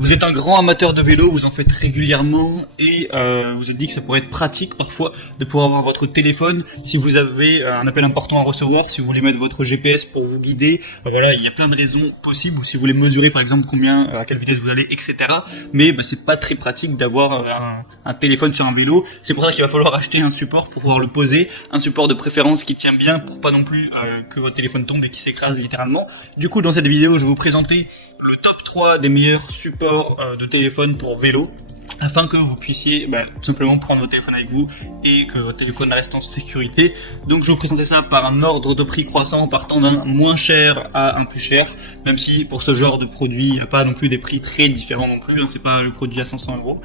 Vous êtes un grand amateur de vélo, vous en faites régulièrement et vous êtes dit que ça pourrait être pratique parfois de pouvoir avoir votre téléphone si vous avez un appel important à recevoir, si vous voulez mettre votre GPS pour vous guider. Voilà, il y a plein de raisons possibles, ou si vous voulez mesurer par exemple combien, à quelle vitesse vous allez, etc. Mais c'est pas très pratique d'avoir un téléphone sur un vélo. C'est pour ça qu'il va falloir acheter un support pour pouvoir le poser, un support de préférence qui tient bien pour pas non plus que votre téléphone tombe et qui s'écrase littéralement. Du coup, dans cette vidéo, je vais vous présenter le top 3 des meilleurs supports de téléphone pour vélo, afin que vous puissiez tout simplement prendre votre téléphone avec vous et que votre téléphone reste en sécurité. Donc je vais vous présenter ça par un ordre de prix croissant, partant d'un moins cher à un plus cher, même si pour ce genre de produit il n'y a pas non plus des prix très différents non plus, c'est pas le produit à 500 euros.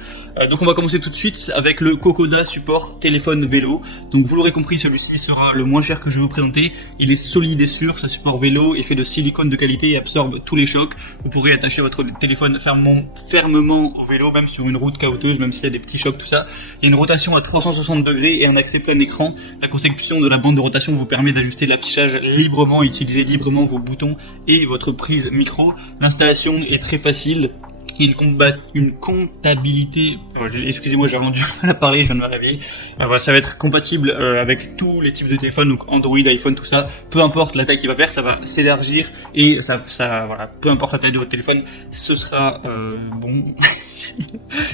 Donc on va commencer tout de suite avec le Kokoda support téléphone vélo. Donc vous l'aurez compris, celui-ci sera le moins cher que je vais vous présenter. Il est solide et sûr, ce support vélo est fait de silicone de qualité et absorbe tous les chocs. Vous pourrez attacher votre téléphone fermement au vélo, même sur une route caoteuse, même s'il y a des petits chocs, tout ça. Il y a une rotation à 360 degrés et un accès plein écran. La conception de la bande de rotation vous permet d'ajuster l'affichage librement, utiliser librement vos boutons et votre prise micro. L'installation est très facile. Une comptabilité, excusez-moi, j'ai rendu mal à parler, je viens de me réveiller. Voilà, ça va être compatible avec tous les types de téléphones, donc Android, iPhone, tout ça. Peu importe la taille qu'il va faire, ça va s'élargir et voilà, peu importe la taille de votre téléphone, ce sera bon.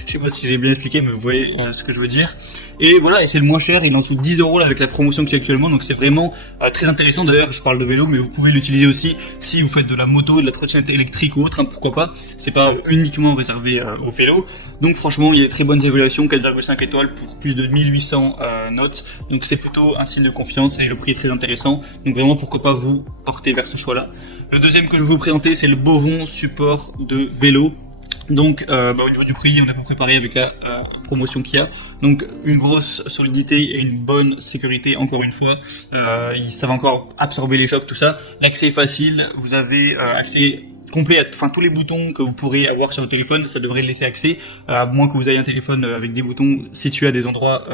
Je sais pas si j'ai bien expliqué, mais vous voyez ce que je veux dire. Et voilà, et c'est le moins cher, il est en dessous de 10 € là avec la promotion qu'il y a actuellement, donc c'est vraiment très intéressant. D'ailleurs, je parle de vélo, mais vous pouvez l'utiliser aussi si vous faites de la moto, de la trottinette électrique ou autre, pourquoi pas. C'est pas uniquement réservé au vélo. Donc franchement, il y a de très bonnes évaluations, 4,5 étoiles pour plus de 1800 notes. Donc c'est plutôt un signe de confiance et le prix est très intéressant. Donc vraiment, pourquoi pas vous porter vers ce choix-là. Le deuxième que je vais vous présenter, c'est le Bovon support de vélo. Donc au niveau du prix, on a préparé avec la promotion qu'il y a. Donc une grosse solidité et une bonne sécurité, encore une fois. Ça va encore absorber les chocs, tout ça. L'accès est facile, vous avez accès complet à tous les boutons que vous pourrez avoir sur votre téléphone, ça devrait laisser accès, à moins que vous ayez un téléphone avec des boutons situés à des endroits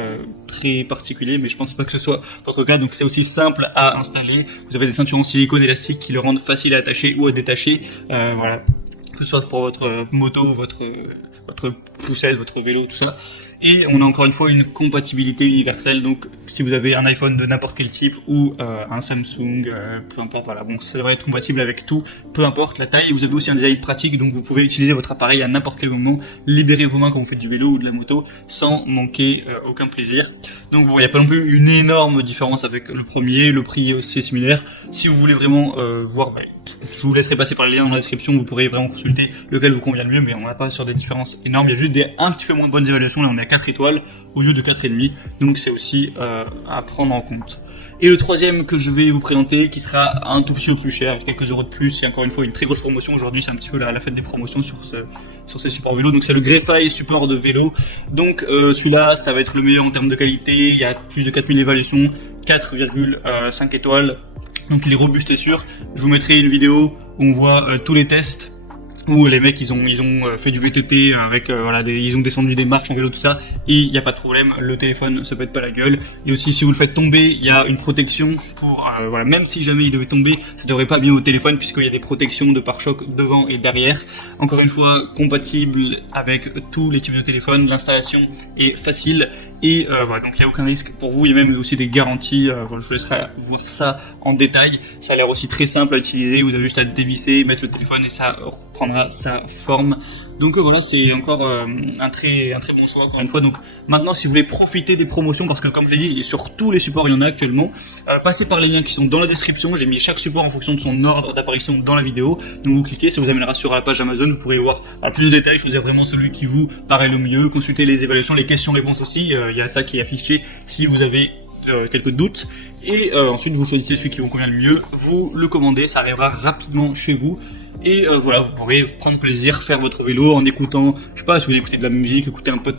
très particuliers, mais je pense pas que ce soit votre cas. Donc c'est aussi simple à installer. Vous avez des ceintures en silicone élastique qui le rendent facile à attacher ou à détacher. Voilà, que ce soit pour votre moto, votre poussette, votre vélo, tout ça. Et on a encore une fois une compatibilité universelle, donc si vous avez un iPhone de n'importe quel type ou un Samsung, peu importe, voilà, bon, ça devrait être compatible avec tout, peu importe la taille. Vous avez aussi un design pratique, donc vous pouvez utiliser votre appareil à n'importe quel moment, libérer vos mains quand vous faites du vélo ou de la moto sans manquer aucun plaisir. Donc bon, il n'y a pas non plus une énorme différence avec le premier, le prix est aussi similaire. Si vous voulez vraiment voir, je vous laisserai passer par les liens dans la description, vous pourrez vraiment consulter lequel vous convient le mieux, mais on n'a pas sur des différences énormes, il y a juste un petit peu moins de bonnes évaluations. Là on est à 4 étoiles au lieu de 4,5, donc c'est aussi à prendre en compte. Et le troisième que je vais vous présenter, qui sera un tout petit peu plus cher, avec quelques euros de plus, il y a encore une fois une très grosse promotion aujourd'hui, c'est un petit peu la fête des promotions sur ces supports vélo. Donc c'est le Grefile support de vélo. Donc celui-là, ça va être le meilleur en termes de qualité, il y a plus de 4000 évaluations, 4,5 étoiles. Donc il est robuste et sûr. Je vous mettrai une vidéo où on voit tous les tests, où les mecs ils ont fait du VTT avec ils ont descendu des marches en vélo, tout ça, et il n'y a pas de problème, le téléphone se pète pas la gueule. Et aussi si vous le faites tomber, il y a une protection pour même si jamais il devait tomber, ça devrait pas abîmer au téléphone puisqu'il y a des protections de pare-choc devant et derrière. Encore une fois, compatible avec tous les types de téléphones, l'installation est facile et donc il n'y a aucun risque pour vous. Il y a même aussi des garanties, je vous laisserai voir ça en détail. Ça a l'air aussi très simple à utiliser, vous avez juste à dévisser, mettre le téléphone et ça reprendra sa forme. Donc voilà, c'est encore un très bon choix encore une fois. Donc maintenant, si vous voulez profiter des promotions, parce que comme je l'ai dit, sur tous les supports il y en a actuellement, passez par les liens qui sont dans la description. J'ai mis chaque support en fonction de son ordre d'apparition dans la vidéo. Donc vous cliquez, ça vous amènera sur la page Amazon, vous pourrez voir à plus de détails, choisir vraiment celui qui vous paraît le mieux, consulter les évaluations, les questions-réponses aussi, il y a ça qui est affiché si vous avez quelques doutes. Et ensuite vous choisissez celui qui vous convient le mieux, vous le commandez, ça arrivera rapidement chez vous. Et voilà, vous pourrez prendre plaisir, faire votre vélo en écoutant, je sais pas, si vous voulez écouter de la musique, écouter un